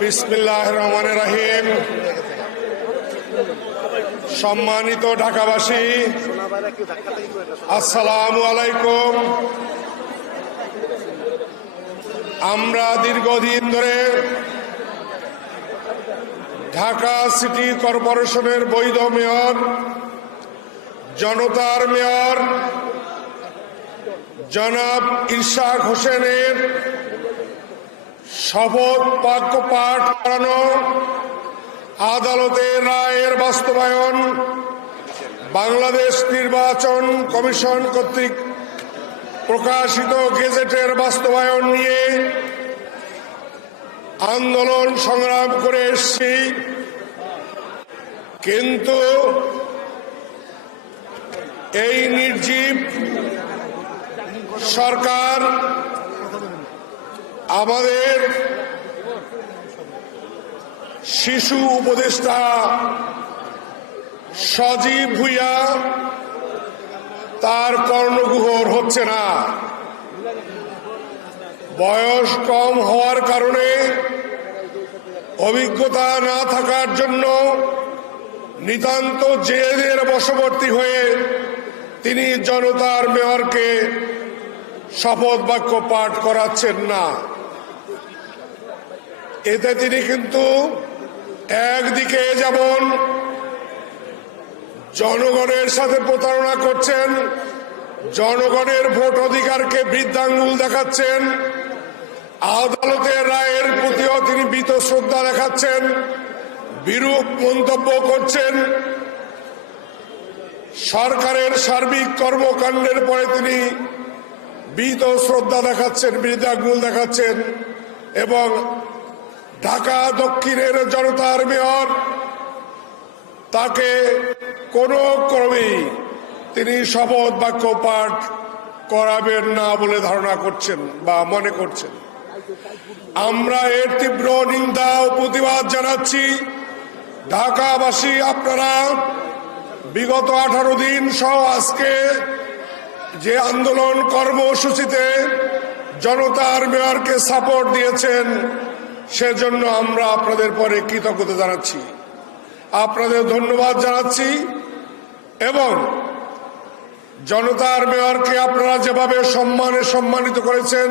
বিসমিল্লাহ রহমান রাহিম। সম্মানিত ঢাকাবাসী আসসালাম আলাইকুম আমরা দীর্ঘদিন ধরে ঢাকা সিটি কর্পোরেশনের বৈধ মেয়র, জনতার মেয়র জনাব ইরশাক হোসেনের শপথ বাক্য পাঠ করানো আদালতের রায়ের বাস্তবায়ন, বাংলাদেশ নির্বাচন কমিশন কর্তৃক প্রকাশিত গেজেটের বাস্তবায়ন নিয়ে আন্দোলন সংগ্রাম করে এসছি। কিন্তু এই নির্জীব সরকার আমাদের শিশু উপদেষ্টা সজীব ভুইয়া তার কর্ণগুহর হচ্ছে না। বয়স কম হওয়ার কারণে অভিজ্ঞতা না থাকার জন্য নিতান্ত জেদের বশবর্তী হয়ে তিনি জনতার মেয়রকে শপথ বাক্য পাঠ করাচ্ছেন না। এতে তিনি কিন্তু একদিকে যেমন জনগণের সাথে প্রতারণা করছেন, জনগণের ভোট অধিকারকে বৃদ্ধাঙ্গুল দেখাচ্ছেন, আদালতের রায়ের প্রতিও তিনি বিত শ্রদ্ধা দেখাচ্ছেন, বিরূপ মন্তব্য করছেন। সরকারের সার্বিক কর্মকাণ্ডের পরে তিনি বিত শ্রদ্ধা দেখাচ্ছেন বৃদ্ধাঙ্গুল দেখাচ্ছেন এবং ঢাকা দক্ষিণের জনতার মেয়র তাকে কোনো ক্রমেই তিনি শপথ বাক্য পাঠ করাবেন না বলে ধারণা করছেন বা মনে করছেন। আমরা এর তীব্র নিন্দা ও প্রতিবাদ জানাচ্ছি। ঢাকাবাসী, আপনারা বিগত আঠারো দিন সহ আজকে যে আন্দোলন কর্মসূচিতে জনতার মেয়রকে সাপোর্ট দিয়েছেন, সেজন্য আমরা আপনাদের পরে কৃতজ্ঞতা জানাচ্ছি। আপনাদের ধন্যবাদ জানাচ্ছি এবং জনতার মেয়রকে আপনারা যেভাবে সম্মানে সম্মানিত করেছেন,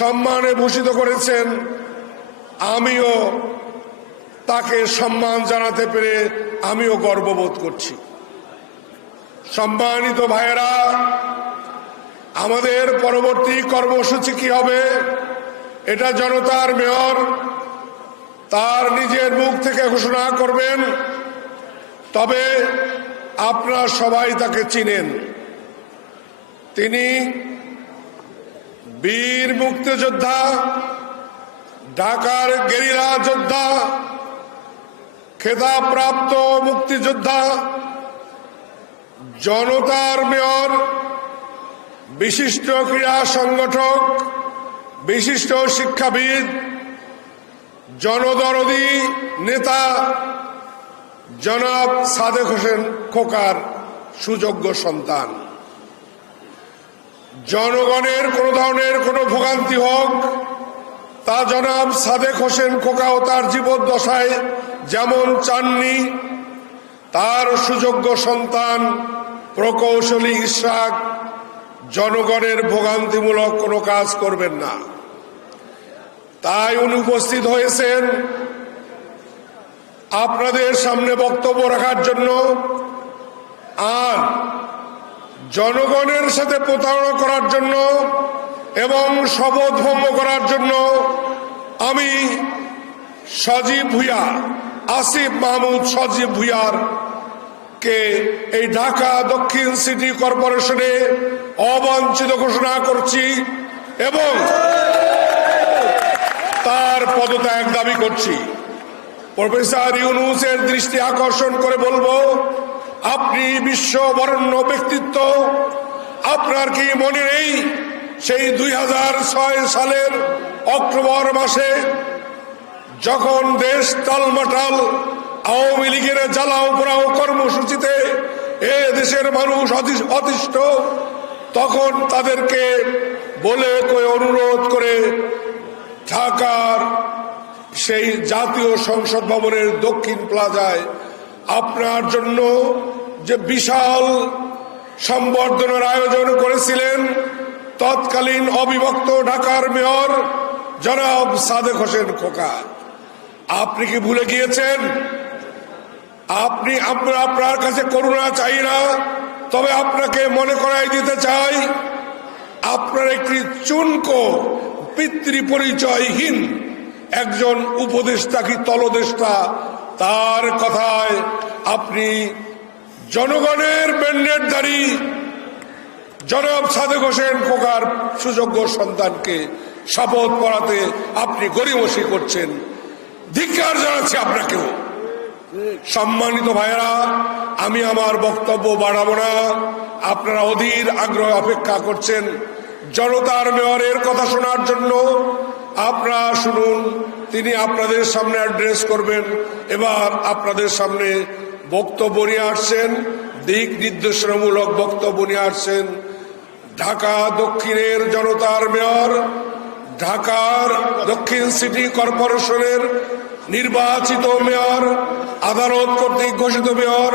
সম্মানে ভূষিত করেছেন, আমিও তাকে সম্মান জানাতে পেরে আমিও গর্ববোধ করছি। সম্মানিত ভাইয়েরা আমাদের পরবর্তী কর্মসূচি কি হবে? এটা জনতার মেয়র তার নিজের মুখ থেকে ঘোষণা করবেন। তবে আপনারা সবাই তাকে চিনেন। তিনি বীর মুক্তিযোদ্ধা, ঢাকার গেরিলা যোদ্ধা, খেতাবপ্রাপ্ত মুক্তিযোদ্ধা, জনতার মেয়র বিশিষ্ট ক্রীড়া সংগঠক, বিশিষ্ট শিক্ষাবিদ, জনদরদি নেতা জনাব সাদেক হোসেন খোকার সুযোগ্য সন্তান। জনগণের কোন ধরনের কোনো ভোগান্তি হোক, তা জনাব সাদেক হোসেন খোকা ও তার জীবদ্দশায় যেমন চাননি, তার সুযোগ্য সন্তান প্রকৌশলী ইশরাক জনগণের ভোগান্তিমূলক কোনো কাজ করবেন না। তাই উনি উপস্থিত হয়েছেন। আপনাদের সামনে বক্তব্য রাখার জন্য আর জনগণের সাথে প্রতারণা করার জন্য এবং শপথ ভঙ্গ করার জন্য আমি সজীব ভুইয়া, আসিফ মাহমুদ সজীব ভুইয়ার কে এই ঢাকা দক্ষিণ সিটি কর্পোরেশনে অবাঞ্ছিত ঘোষণা করছি এবং তার পদত্যাগ দাবি করছি। প্রফেসর ইউনুসের দৃষ্টি আকর্ষণ করে বলব, আপনি বিশ্ব বরণ্য ব্যক্তিত্ব। আপনার কি মনে নেই সেই দুই হাজার ছয় সালের অক্টোবর মাসে যখন দেশ টালমাটাল আওয়ামী লীগের জ্বালাও পোড়াও কর্মসূচিতে এ দেশের মানুষ অতি- অতিষ্ঠ, তখন তাদেরকে বলে কয়ে অনুরোধ করে ঢাকার সেই জাতীয় সংসদ ভবনের দক্ষিণ প্লাজায় আপনার জন্য যে বিশাল সম্বর্ধনার আয়োজন করেছিলেন তৎকালীন অবিভক্ত ঢাকার মেয়র জনাব সাদেক হোসেন খোকা। আপনি কি ভুলে গিয়েছেন? আপনি আমরা আপনার কাছে করুণা চাই না, তবে আপনাকে মনে করাই দিতে চাই, আপনার একটি চুনকো পিতৃ পরিচয়হীন একজন উপদেষ্টা কি তলদেষ্টা, তার কথায় আপনি জনগণের ব্যান্ডেডধারী জনাব সাদেক হোসেন খোকার সুযোগ্য সন্তানকে শপথ পড়াতে আপনি গরিমসি করছেন। ধিক্কার জানাচ্ছি আপনাকেও। সম্মানিত ভাইয়েরা, আমি আমার বক্তব্য বাড়াবো না। আপনারা অধীর আগ্রহ অপেক্ষা করছেন। জনতার মেয়রের কথা শোনার জন্য আপনারা শুনুন, তিনি আপনাদের সামনে অ্যাড্রেস করবেন, এবার আপনাদের সামনে বক্তব্য নিয়ে আসছেন, দিক নির্দেশনামূলক বক্তব্য নিয়ে আসছেন ঢাকা দক্ষিণের জনতার মেয়র, ঢাকার দক্ষিণ সিটি কর্পোরেশনের নির্বাচিত মেয়র, আদালত কর্তৃক ঘোষিত মেয়র,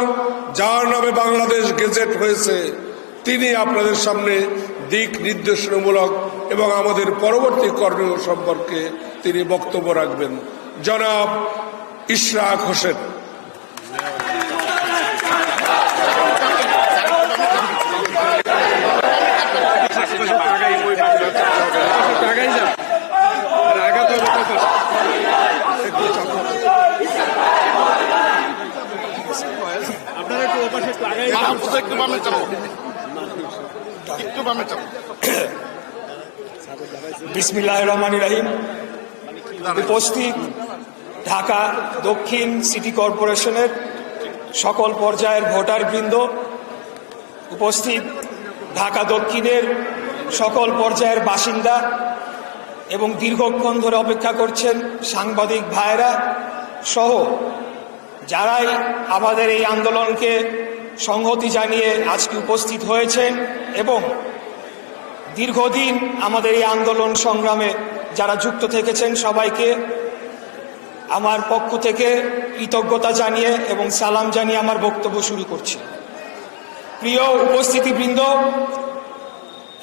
যার নামে বাংলাদেশ গেজেট হয়েছে, তিনি আপনাদের সামনে দিক নির্দেশনামূলক এবং আমাদের পরবর্তী কর্মীয় সম্পর্কে তিনি বক্তব্য রাখবেন। জনাব ইশরাক হোসেন টাকাই যা রাগা তো কথা আপনারা বিসমিল্লাহ রহমান রাহিম। উপস্থিত ঢাকা দক্ষিণ সিটি কর্পোরেশনের সকল পর্যায়ের ভোটারবৃন্দ, উপস্থিত ঢাকা দক্ষিণের সকল পর্যায়ের বাসিন্দা এবং দীর্ঘক্ষণ ধরে অপেক্ষা করছেন সাংবাদিক ভাইরা সহ যারাই আমাদের এই আন্দোলনকে সংহতি জানিয়ে আজকে উপস্থিত হয়েছেন এবং দীর্ঘদিন আমাদের এই আন্দোলন সংগ্রামে যারা যুক্ত থেকেছেন সবাইকে আমার পক্ষ থেকে কৃতজ্ঞতা জানিয়ে এবং সালাম জানিয়ে আমার বক্তব্য শুরু করছি। প্রিয় উপস্থিতিবৃন্দ,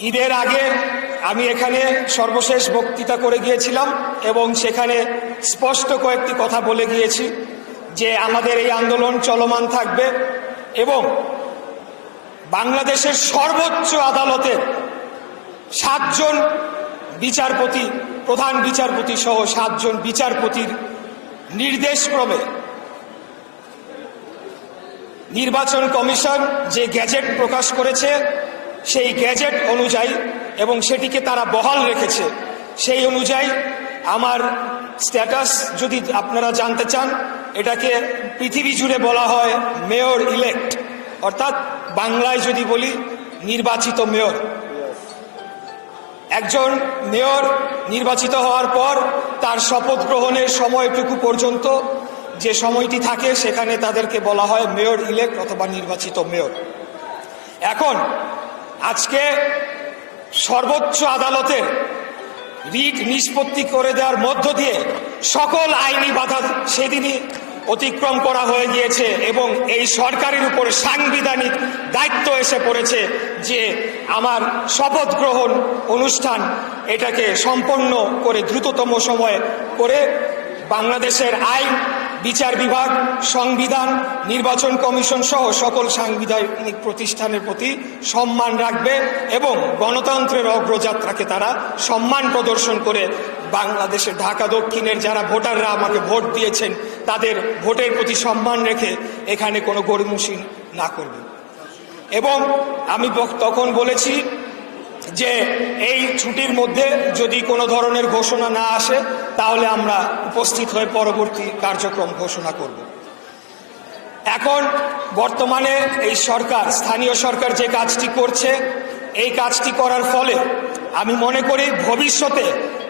ঈদের আগে আমি এখানে সর্বশেষ বক্তৃতা করে গিয়েছিলাম এবং সেখানে স্পষ্ট কয়েকটি কথা বলে গিয়েছি যে আমাদের এই আন্দোলন চলমান থাকবে। এবং বাংলাদেশের সর্বোচ্চ আদালতের সাতজন বিচারপতি, প্রধান বিচারপতি সহ সাতজন বিচারপতির নির্দেশক্রমে নির্বাচন কমিশন যে গ্যাজেট প্রকাশ করেছে, সেই গ্যাজেট অনুযায়ী এবং সেটিকে তারা বহাল রেখেছে, সেই অনুযায়ী আমার স্ট্যাটাস যদি আপনারা জানতে চান এটাকে পৃথিবী জুড়ে বলা হয় মেয়র ইলেক্ট। অর্থাৎ বাংলায় যদি বলি, নির্বাচিত মেয়র। একজন মেয়র নির্বাচিত হওয়ার পর তার শপথ গ্রহণের সময়টুকু পর্যন্ত যে সময়টি থাকে, সেখানে তাদেরকে বলা হয় মেয়র ইলেক্ট অথবা নির্বাচিত মেয়র। এখন, আজকে সর্বোচ্চ আদালতের রিট নিষ্পত্তি করে দেওয়ার মধ্য দিয়ে সকল আইনি বাধা সেদিনই অতিক্রম করা হয়ে গিয়েছে এবং এই সরকারের উপর সাংবিধানিক দায়িত্ব এসে পড়েছে যে আমার শপথ গ্রহণ অনুষ্ঠান এটাকে সম্পন্ন করে দ্রুততম সময়ে করে বাংলাদেশের আইন, বিচার বিভাগ, সংবিধান, নির্বাচন কমিশন সহ সকল সাংবিধানিক প্রতিষ্ঠানের প্রতি সম্মান রাখবে এবং গণতন্ত্রের অগ্রযাত্রাকে তারা সম্মান প্রদর্শন করে বাংলাদেশের ঢাকা দক্ষিণের যারা ভোটাররা আমাকে ভোট দিয়েছেন তাদের ভোটের প্রতি সম্মান রেখে এখানে কোনো গরিমসি না করবে। এবং আমি তখন বলেছি যে এই ছুটির মধ্যে যদি কোনো ধরনের ঘোষণা না আসে, তাহলে আমরা উপস্থিত হয়ে পরবর্তী কার্যক্রম ঘোষণা করব। এখন বর্তমানে এই সরকার, স্থানীয় সরকার যে কাজটি করছে, এই কাজটি করার ফলে আমি মনে করি ভবিষ্যতে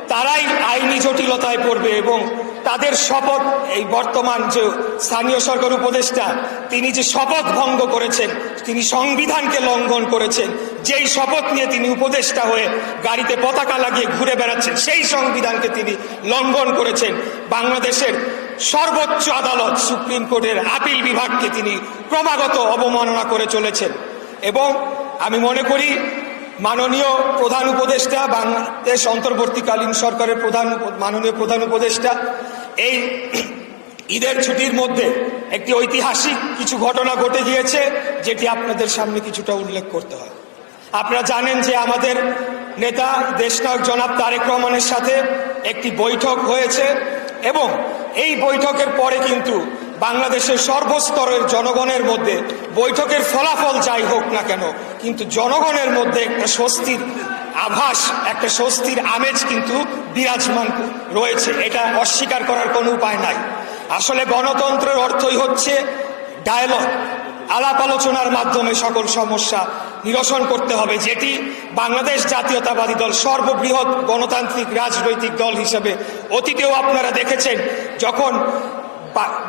তারাই আইনি জটিলতায় পড়বে এবং তাদের শপথ, এই বর্তমান যে স্থানীয় সরকার উপদেষ্টা, তিনি যে শপথ ভঙ্গ করেছেন, তিনি সংবিধানকে লঙ্ঘন করেছেন, যেই শপথ নিয়ে তিনি উপদেষ্টা হয়ে গাড়িতে পতাকা লাগিয়ে ঘুরে বেড়াচ্ছেন, সেই সংবিধানকে তিনি লঙ্ঘন করেছেন। বাংলাদেশের সর্বোচ্চ আদালত, সুপ্রিম কোর্টের আপিল বিভাগকে তিনি ক্রমাগত অবমাননা করে চলেছেন। এবং আমি মনে করি মাননীয় প্রধান উপদেষ্টা, বাংলাদেশ অন্তর্বর্তীকালীন সরকারের প্রধান মাননীয় প্রধান উপদেষ্টা, এই ঈদের ছুটির মধ্যে একটি ঐতিহাসিক কিছু ঘটনা ঘটে গিয়েছে, যেটি আপনাদের সামনে কিছুটা উল্লেখ করতে হয়। আপনারা জানেন যে আমাদের নেতা, দেশনায়ক জনাব তারেক রহমানের সাথে একটি বৈঠক হয়েছে এবং এই বৈঠকের পরে কিন্তু বাংলাদেশের সর্বস্তরের জনগণের মধ্যে বৈঠকের ফলাফল যাই হোক না কেন, কিন্তু জনগণের মধ্যে একটা স্বস্তির আভাস, একটা স্বস্তির আমেজ কিন্তু বিরাজমান রয়েছে। এটা অস্বীকার করার কোনো উপায় নাই। আসলে গণতন্ত্রের অর্থই হচ্ছে ডায়ালগ আলাপ আলোচনার মাধ্যমে সকল সমস্যা নিরসন করতে হবে, যেটি বাংলাদেশ জাতীয়তাবাদী দল সর্ববৃহৎ গণতান্ত্রিক রাজনৈতিক দল হিসেবে অতীতেও আপনারা দেখেছেন, যখন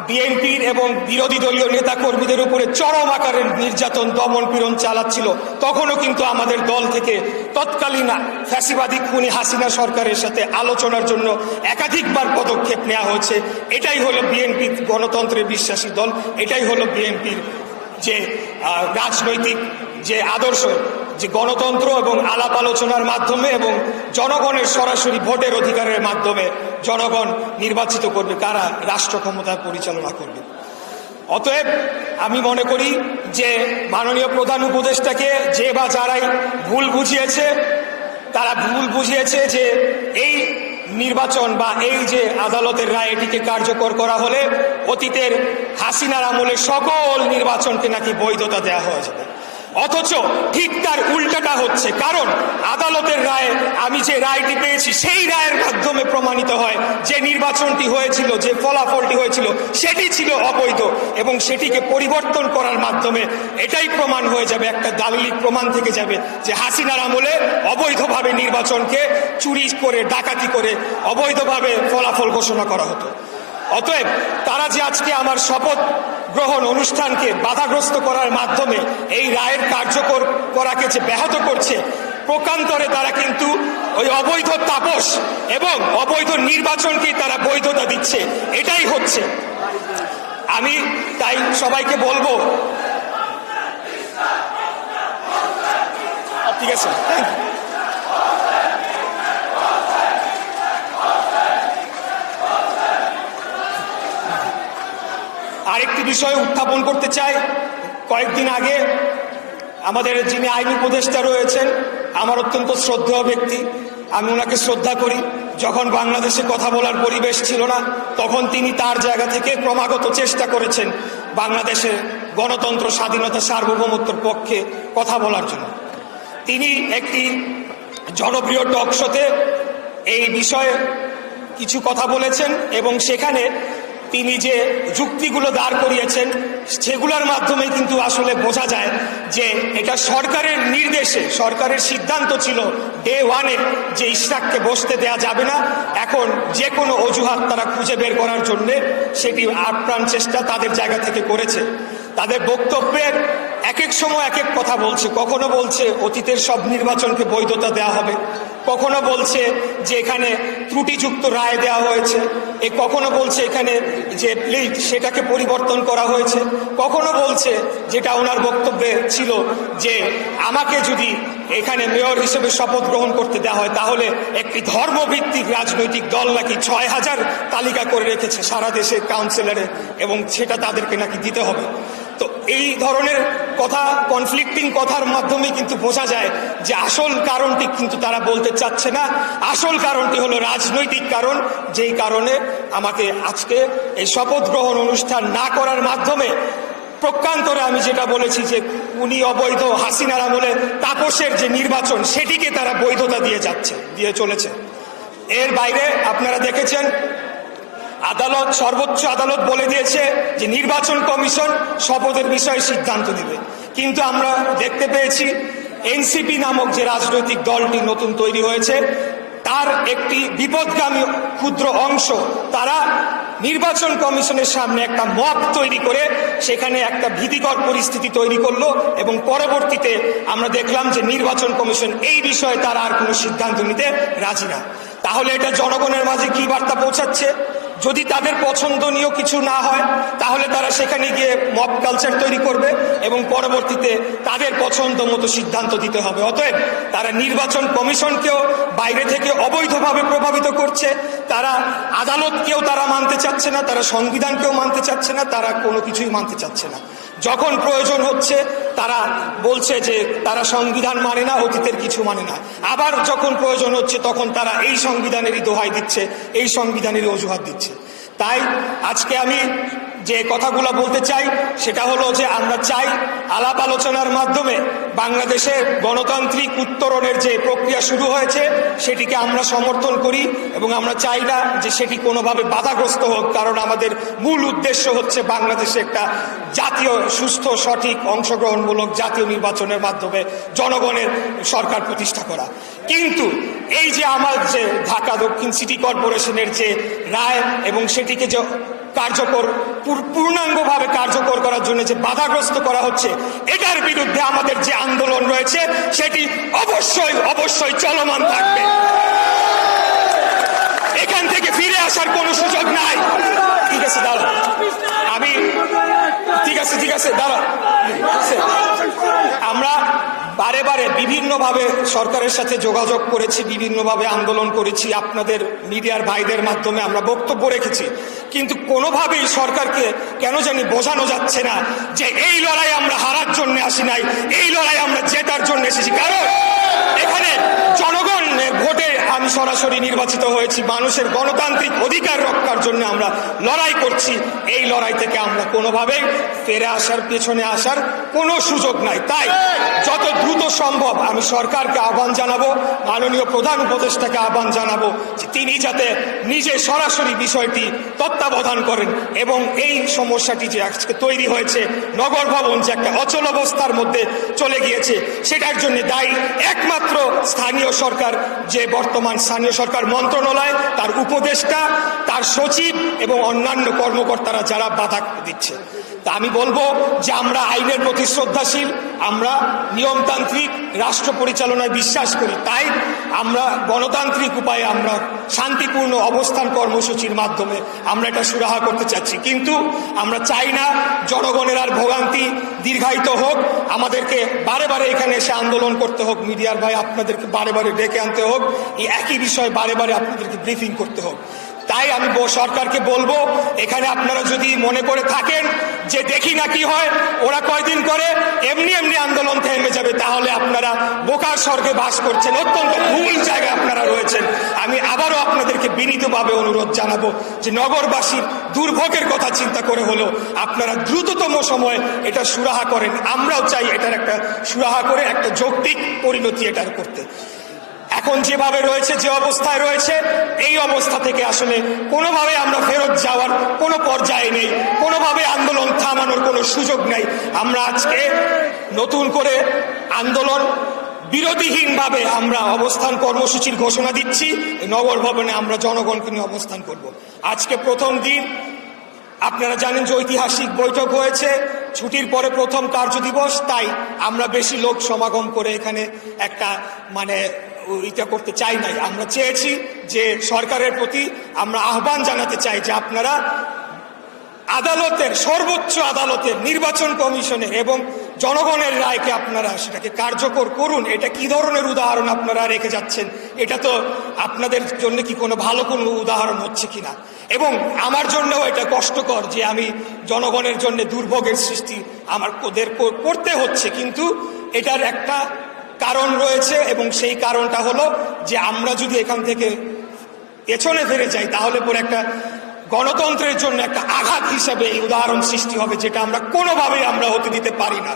বিএনপির এবং বিরোধী দলীয় নেতা কর্মীদের উপরে চরম আকারের নির্যাতন, দমন পীড়ন চালাচ্ছিল। তখনও কিন্তু আমাদের দল থেকে তৎকালীন ফ্যাসিবাদী খুনি হাসিনা সরকারের সাথে আলোচনার জন্য একাধিকবার পদক্ষেপ নেওয়া হয়েছে। এটাই হলো বিএনপি গণতন্ত্রে বিশ্বাসী দল। এটাই হলো বিএনপির যে রাজনৈতিক যে আদর্শ যে গণতন্ত্র এবং আলাপ আলোচনার মাধ্যমে এবং জনগণের সরাসরি ভোটের অধিকারের মাধ্যমে জনগণ নির্বাচিত করবে, কারা রাষ্ট্র ক্ষমতা পরিচালনা করবে। অতএব আমি মনে করি যে মাননীয় প্রধান উপদেষ্টাকে যে বা যারাই ভুল বুঝিয়েছে, তারা ভুল বুঝিয়েছে যে এই নির্বাচন বা এই যে আদালতের রায় এটিকে কার্যকর করা হলে অতীতের হাসিনার আমলে সকল নির্বাচনকে নাকি বৈধতা দেওয়া হয়ে যাবে। অথচ ঠিক তার উল্টাটা হচ্ছে। কারণ আদালতের রায়ে আমি যে রায়টি পেয়েছি, সেই রায়ের মাধ্যমে প্রমাণিত হয় যে নির্বাচনটি হয়েছিল, যে ফলাফলটি হয়েছিল, সেটি ছিল অবৈধ এবং সেটিকে পরিবর্তন করার মাধ্যমে এটাই প্রমাণ হয়ে যাবে, একটা দালিলিক প্রমাণ থেকে যাবে যে হাসিনার আমলে অবৈধভাবে নির্বাচনকে চুরি করে, ডাকাতি করে অবৈধভাবে ফলাফল ঘোষণা করা হতো। অতএব তারা যে আজকে আমার শপথ গ্রহণ অনুষ্ঠানকে বাধাগ্রস্ত করার মাধ্যমে এই রায়ের কার্যকর করাকে যে ব্যাহত করছে, প্রকান্তরে তারা কিন্তু ওই অবৈধ তাপস এবং অবৈধ নির্বাচনকেই তারা বৈধতা দিচ্ছে। এটাই হচ্ছে। আমি তাই সবাইকে বলব, ঠিক আছে? থ্যাংক ইউ আরেকটি বিষয় উত্থাপন করতে চাই। কয়েকদিন আগে আমাদের যিনি আইন উপদেষ্টা রয়েছেন, আমার অত্যন্ত শ্রদ্ধেয় ব্যক্তি, আমি ওনাকে শ্রদ্ধা করি। যখন বাংলাদেশে কথা বলার পরিবেশ ছিল না, তখন তিনি তার জায়গা থেকে ক্রমাগত চেষ্টা করেছেন বাংলাদেশে গণতন্ত্র, স্বাধীনতা, সার্বভৌমত্বর পক্ষে কথা বলার জন্য। তিনি একটি জনপ্রিয় টক শোতে এই বিষয়ে কিছু কথা বলেছেন এবং সেখানে তিনি যে যুক্তিগুলো দাঁড় করিয়েছেন, সেগুলোর মাধ্যমে কিন্তু আসলে বোঝা যায় যে এটা সরকারের নির্দেশে, সরকারের সিদ্ধান্ত ছিল ডে ওয়ানে যে ইশরাককে বসতে দেয়া যাবে না। এখন যে কোনো অজুহাত তারা খুঁজে বের করার জন্য সেটি আপ্রাণ চেষ্টা তাদের জায়গা থেকে করেছে। তাদের বক্তব্যের এক এক সময় এক এক কথা বলছে, কখনো বলছে অতীতের সব নির্বাচনকে বৈধতা দেওয়া হবে। কখনো বলছে যে এখানে ত্রুটিযুক্ত রায় দেওয়া হয়েছে। এ কখনো বলছে এখানে যে প্লিজ সেটাকে পরিবর্তন করা হয়েছে। কখনো বলছে যেটা ওনার বক্তব্যে ছিল যে আমাকে যদি এখানে মেয়র হিসেবে শপথ গ্রহণ করতে দেওয়া হয়, তাহলে একটি ধর্মভিত্তিক রাজনৈতিক দল নাকি ছয় হাজার তালিকা করে রেখেছে সারা দেশের কাউন্সিলরে এবং সেটা তাদেরকে নাকি দিতে হবে। তো এই ধরনের কথা কনফ্লিক্টিং কথার মাধ্যমে কিন্তু বোঝা যায় যে আসল কারণটি কিন্তু তারা বলতে চাচ্ছে না। আসল কারণটি হলো রাজনৈতিক কারণ, যেই কারণে আমাকে আজকে এই শপথ গ্রহণ অনুষ্ঠান না করার মাধ্যমে প্রকান্তরে আমি যেটা বলেছি যে উনি অবৈধ হাসিনার আমলে তাপসের যে নির্বাচন, সেটিকে তারা বৈধতা দিয়ে যাচ্ছে, দিয়ে চলেছে। এর বাইরে আপনারা দেখেছেন আদালত, সর্বোচ্চ আদালত বলে দিয়েছে যে নির্বাচন কমিশন শপথের বিষয়ে সিদ্ধান্ত নেবে। কিন্তু আমরা দেখতে পেয়েছি, এনসিপি নামক যে রাজনৈতিক দলটি নতুন তৈরি হয়েছে, তার একটি বিপদগামী ক্ষুদ্র অংশ, তারা নির্বাচন কমিশনের সামনে একটা মপ তৈরি করে, সেখানে একটা ভীতিকর পরিস্থিতি তৈরি করল এবং পরবর্তীতে আমরা দেখলাম যে নির্বাচন কমিশন এই বিষয়ে তারা আর কোনো সিদ্ধান্ত নিতে রাজি না। তাহলে এটা জনগণের মাঝে কি বার্তা পৌঁছাচ্ছে? যদি তাদের পছন্দনীয় কিছু না হয়, তাহলে তারা সেখানে গিয়ে মব কালচার তৈরি করবে এবং পরবর্তীতে তাদের পছন্দ মতো সিদ্ধান্ত দিতে হবে। অতএব তারা নির্বাচন কমিশনকেও বাইরে থেকে অবৈধভাবে প্রভাবিত করছে। তারা আদালতকেও তারা মানতে চাচ্ছে না, তারা সংবিধানকেও মানতে চাচ্ছে না, তারা কোনো কিছুই মানতে চাচ্ছে না। যখন প্রয়োজন হচ্ছে, তারা বলছে যে তারা সংবিধান মানে না, অতীতের কিছু মানে না। আবার যখন প্রয়োজন হচ্ছে, তখন তারা এই সংবিধানেরই দোহাই দিচ্ছে, এই সংবিধানেরই অজুহাত দিচ্ছে। তাই আজকে আমি যে কথাগুলো বলতে চাই, সেটা হলো যে আমরা চাই আলাপ আলোচনার মাধ্যমে বাংলাদেশে গণতান্ত্রিক উত্তরণের যে প্রক্রিয়া শুরু হয়েছে, সেটিকে আমরা সমর্থন করি এবং আমরা চাই না যে সেটি কোনোভাবে বাধাগ্রস্ত হোক, কারণ আমাদের মূল উদ্দেশ্য হচ্ছে বাংলাদেশে একটা জাতীয়, সুস্থ, সঠিক, অংশগ্রহণমূলক জাতীয় নির্বাচনের মাধ্যমে জনগণের সরকার প্রতিষ্ঠা করা। কিন্তু এই যে আমার যে ঢাকা দক্ষিণ সিটি কর্পোরেশনের যে রায় এবং সেটিকে যে কার্যকর, পূর- পূর্ণাঙ্গভাবে কার্যকর করার জন্য যে বাধাগ্রস্ত করা হচ্ছে, এটার বিরুদ্ধে আমাদের যে আন্দোলন রয়েছে, সেটি অবশ্যই অবশ্যই চলমান থাকবে। এখান থেকে ফিরে আসার কোনো সুযোগ নাই। ঠিক আছে দাঁড়া আমি, ঠিক আছে ঠিক আছে দাঁড়া আমরা বারে বারে বিভিন্নভাবে সরকারের সাথে যোগাযোগ করেছি, বিভিন্নভাবে আন্দোলন করেছি। আপনাদের, মিডিয়ার ভাইদের মাধ্যমে আমরা বক্তব্য রেখেছি। কিন্তু কোনোভাবেই সরকারকে কেন জানি বোঝানো যাচ্ছে না যে এই লড়াই আমরা হারার জন্য আসি নাই, এই লড়াই আমরা জেতার জন্য এসেছি। কারণ এখানে জনগণের ভোটে আমি সরাসরি নির্বাচিত হয়েছি। মানুষের গণতান্ত্রিক অধিকার রক্ষার জন্য আমরা লড়াই করছি। এই লড়াই থেকে আমরা কোনোভাবেই ফিরে আসার পেছনে আসার কোনো সুযোগ নাই। তাই যত দ্রুত সম্ভব আমি সরকারকে আহ্বান জানাব, মাননীয় প্রধান উপদেষ্টাকে আহ্বান জানাব যে তিনি যাতে নিজে সরাসরি বিষয়টি তত্ত্বাবধান করেন এবং এই সমস্যাটি যে আজকে তৈরি হয়েছে, নগর ভবন যে একটা অচল অবস্থার মধ্যে চলে গিয়েছে, সেটার জন্য দায়ী একমাত্র স্থানীয় সরকার যে বর্তমান স্থানীয় সরকার মন্ত্রণালয়, তার উপদেষ্টা, তার সচিব এবং অন্যান্য কর্মকর্তারা যারা বাধা দিচ্ছে। তা আমি বলব যে আমরা আইনের প্রতি শ্রদ্ধাশীল, আমরা নিয়মতান্ত্রিক রাষ্ট্র পরিচালনায় বিশ্বাস করি। তাই আমরা গণতান্ত্রিক উপায়ে আমরা শান্তিপূর্ণ অবস্থান কর্মসূচির মাধ্যমে আমরা এটা সুরাহা করতে চাচ্ছি। কিন্তু আমরা চাই না জনগণের আর ভোগান্তি দীর্ঘায়িত হোক, আমাদেরকে বারে বারে এখানে এসে আন্দোলন করতে হোক, মিডিয়ার ভাই আপনাদেরকে বারে বারে ডেকে আনতে হোক, এই একই বিষয়ে বারে বারে আপনাদেরকে ব্রিফিং করতে হোক। তাই আমি সরকারকে বলব, এখানে আপনারা যদি মনে করে থাকেন যে দেখি না কি হয়, ওরা কয়দিন করে এমনি এমনি আন্দোলন থেমে যাবে, তাহলে আপনারা বোকার স্বর্গে বাস করছেন। অত্যন্ত ভুল জায়গায় আপনারা রয়েছেন। আমি আবারও আপনাদেরকে বিনীতভাবে অনুরোধ জানাব যে নগরবাসীর দুর্ভোগের কথা চিন্তা করে হলো আপনারা দ্রুততম সময়ে এটা সুরাহা করেন। আমরাও চাই এটার একটা সুরাহা করে একটা যৌক্তিক পরিণতি এটার করতে। এখন যেভাবে রয়েছে, যে অবস্থায় রয়েছে, এই অবস্থা থেকে আসলে কোনোভাবে আমরা ফেরত যাওয়ার কোনো পর্যায়ে নেই, কোনোভাবে আন্দোলন থামানোর কোনো সুযোগ নেই। আমরা আজকে নতুন করে আন্দোলন বিরোধীহীনভাবে আমরা অবস্থান কর্মসূচির ঘোষণা দিচ্ছি নগর ভবনে আমরা জনগণকে নিয়ে অবস্থান করব। আজকে প্রথম দিন, আপনারা জানেন যে ঐতিহাসিক বৈঠক হয়েছে, ছুটির পরে প্রথম কার্যদিবস, তাই আমরা বেশি লোক সমাগম করে এখানে একটা মানে এটা করতে চাই নাই। আমরা চেয়েছি যে সরকারের প্রতি আমরা আহ্বান জানাতে চাই যে আপনারা আদালতের, সর্বোচ্চ আদালতের নির্বাচন কমিশনের এবং জনগণের রায়কে আপনারা সেটাকে কার্যকর করুন। এটা কি ধরনের উদাহরণ আপনারা রেখে যাচ্ছেন? এটা তো আপনাদের জন্য কি কোনো ভালো কোনো উদাহরণ হচ্ছে কিনা? এবং আমার জন্যও এটা কষ্টকর যে আমি জনগণের জন্য দুর্ভোগের সৃষ্টি আমার ওদের কর- করতে হচ্ছে। কিন্তু এটার একটা কারণ রয়েছে এবং সেই কারণটা হলো যে আমরা যদি এখান থেকে পেছনে ফিরে যাই, তাহলে পরে একটা গণতন্ত্রের জন্য একটা আঘাত হিসাবে এই উদাহরণ সৃষ্টি হবে, যেটা আমরা কোনোভাবেই আমরা হতে দিতে পারি না।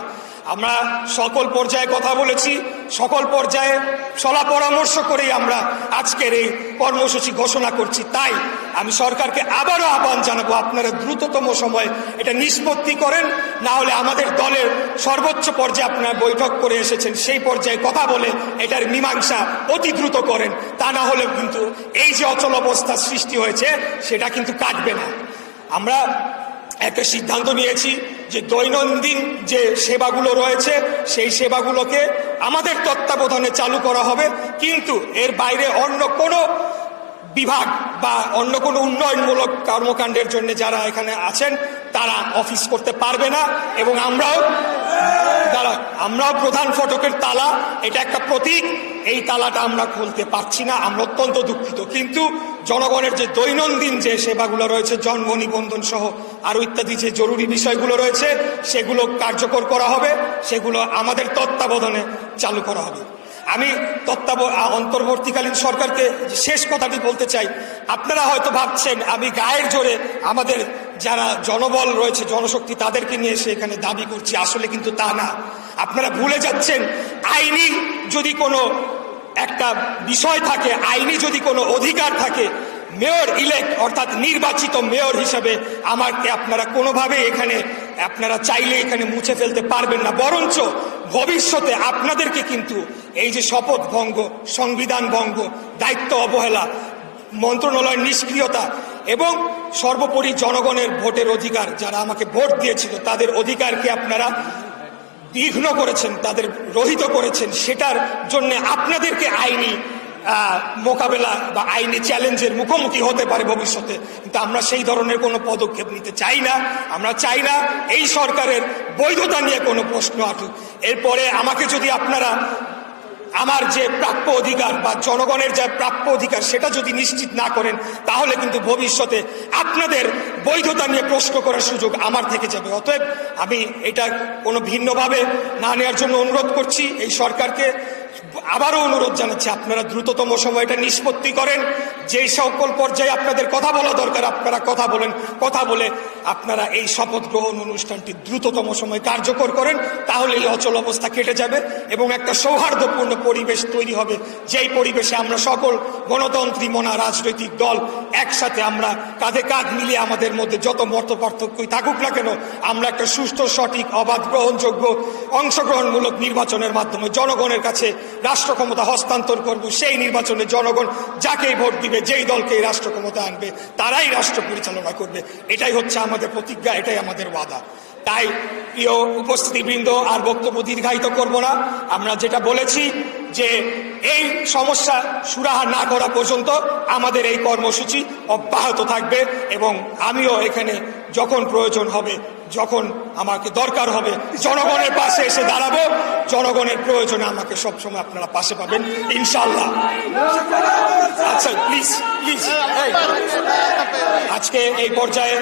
আমরা সকল পর্যায়ে কথা বলেছি, সকল পর্যায়ে সলা পরামর্শ করেই আমরা আজকের এই কর্মসূচি ঘোষণা করছি। তাই আমি সরকারকে আবারও আহ্বান জানাব, আপনারা দ্রুততম সময়ে এটা নিষ্পত্তি করেন, না হলে আমাদের দলের সর্বোচ্চ পর্যায়ে আপনারা বৈঠক করে এসেছেন, সেই পর্যায়ে কথা বলে এটার মীমাংসা অতি দ্রুত করেন। তা না হলে কিন্তু এই যে অচল অবস্থা সৃষ্টি হয়েছে, সেটা কিন্তু কাটবে না। আমরা একটা সিদ্ধান্ত নিয়েছি যে দৈনন্দিন যে সেবাগুলো রয়েছে, সেই সেবাগুলোকে আমাদের তত্ত্বাবধানে চালু করা হবে। কিন্তু এর বাইরে অন্য কোনো বিভাগ বা অন্য কোনো উন্নয়নমূলক কর্মকাণ্ডের জন্য যারা এখানে আছেন, তারা অফিস করতে পারবে না। এবং আমরাও দাঁড়া আমরাও প্রধান ফটকের তালা, এটা একটা প্রতীক, এই তালাটা আমরা খুলতে পারছি না, আমরা অত্যন্ত দুঃখিত। কিন্তু জনগণের যে দৈনন্দিন যে সেবাগুলো রয়েছে, জন্ম, নিবন্ধন সহ আরও ইত্যাদি যে জরুরি বিষয়গুলো রয়েছে, সেগুলো কার্যকর করা হবে, সেগুলো আমাদের তত্ত্বাবধানে চালু করা হবে। আমি তত্ত্বাব অন্তর্বর্তীকালীন সরকারকে শেষ কথাটি বলতে চাই। আপনারা হয়তো ভাবছেন, আমি গায়ের জোরে আমাদের যারা জনবল রয়েছে, জনশক্তি তাদেরকে নিয়ে এসে এখানে দাবি করছি, আসলে কিন্তু তা না। আপনারা ভুলে যাচ্ছেন, আইনি যদি কোনো একটা বিষয় থাকে, আইনি যদি কোনো অধিকার থাকে মেয়র ইলেক্ট অর্থাৎ নির্বাচিত মেয়র হিসেবে আমাকে আপনারা কোনোভাবে এখানে আপনারা চাইলে এখানে মুছে ফেলতে পারবেন না। বরঞ্চ ভবিষ্যতে আপনাদেরকে কিন্তু এই যে শপথ ভঙ্গ, সংবিধান ভঙ্গ, দায়িত্ব অবহেলা, মন্ত্রণালয়ের নিষ্ক্রিয়তা এবং সর্বোপরি জনগণের ভোটের অধিকার, যারা আমাকে ভোট দিয়েছিল, তাদের অধিকারকে আপনারা বিঘ্ন করেছেন, তাদের রহিত করেছেন, সেটার জন্য আপনাদেরকে আইনি মোকাবেলা বা আইনি চ্যালেঞ্জের মুখোমুখি হতে পারে ভবিষ্যতে। কিন্তু আমরা সেই ধরনের কোনো পদক্ষেপ নিতে চাই না। আমরা চাই না এই সরকারের বৈধতা নিয়ে কোনো প্রশ্ন আসুক এরপরে আমাকে যদি আপনারা আমার যে প্রাপ্য অধিকার বা জনগণের যে প্রাপ্য অধিকার সেটা যদি নিশ্চিত না করেন, তাহলে কিন্তু ভবিষ্যতে আপনাদের বৈধতা নিয়ে প্রশ্ন করার সুযোগ আমার থেকে যাবে। অতএব আমি এটা কোনো ভিন্নভাবে না নেওয়ার জন্য অনুরোধ করছি এই সরকারকে। আবারও অনুরোধ জানাচ্ছি, আপনারা দ্রুততম সময়টা নিষ্পত্তি করেন। যেই সকল পর্যায়ে আপনাদের কথা বলা দরকার, আপনারা কথা বলেন। কথা বলে আপনারা এই শপথ গ্রহণ অনুষ্ঠানটি দ্রুততম সময় কার্যকর করেন তাহলে এই অচল অবস্থা কেটে যাবে এবং একটা সৌহার্দ্যপূর্ণ পরিবেশ তৈরি হবে। যেই পরিবেশে আমরা সকল গণতন্ত্রী মনা রাজনৈতিক দল একসাথে আমরা কাঁধে কাঁধ মিলিয়ে আমাদের মধ্যে যত মত পার্থক্যই থাকুক না কেন, আমরা একটা সুষ্ঠু, সঠিক, অবাধ, গ্রহণযোগ্য, অংশগ্রহণমূলক নির্বাচনের মাধ্যমে জনগণের কাছে রাষ্ট্র ক্ষমতা হস্তান্তর করব, সেই নির্বাচনে জনগণ যাকেই ভোট দিবে, যেই দলকে এই রাষ্ট্র ক্ষমতা আনবে, তারাই রাষ্ট্র পরিচালনা করবে। এটাই হচ্ছে আমাদের প্রতিজ্ঞা, এটাই আমাদের ওয়াদা। তাই প্রিয় উপস্থিতিবৃন্দ, আর বক্তব্য দীর্ঘায়িত করব না। আমরা যেটা বলেছি যে এই সমস্যা সুরাহা না করা পর্যন্ত আমাদের এই কর্মসূচি অব্যাহত থাকবে এবং আমিও এখানে যখন প্রয়োজন হবে, যখন আমাকে দরকার হবে, জনগণের পাশে এসে দাঁড়াবো। জনগণের প্রয়োজনে আমাকে সবসময় আপনারা পাশে পাবেন ইনশাল্লাহ আচ্ছা প্লিজ প্লিজ আজকে এই পর্যায়ে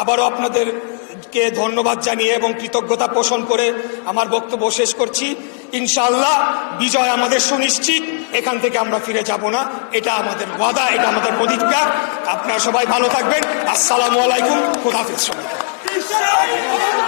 আবারও আপনাদেরকে ধন্যবাদ জানিয়ে এবং কৃতজ্ঞতা পোষণ করে আমার বক্তব্য শেষ করছি। ইনশাআল্লাহ বিজয় আমাদের সুনিশ্চিত, এখান থেকে আমরা ফিরে যাব না। এটা আমাদের ওয়াদা, এটা আমাদের প্রতিজ্ঞা। আপনারা সবাই ভালো থাকবেন। আসসালামু আলাইকুম। খুদাফিজ সবাইকে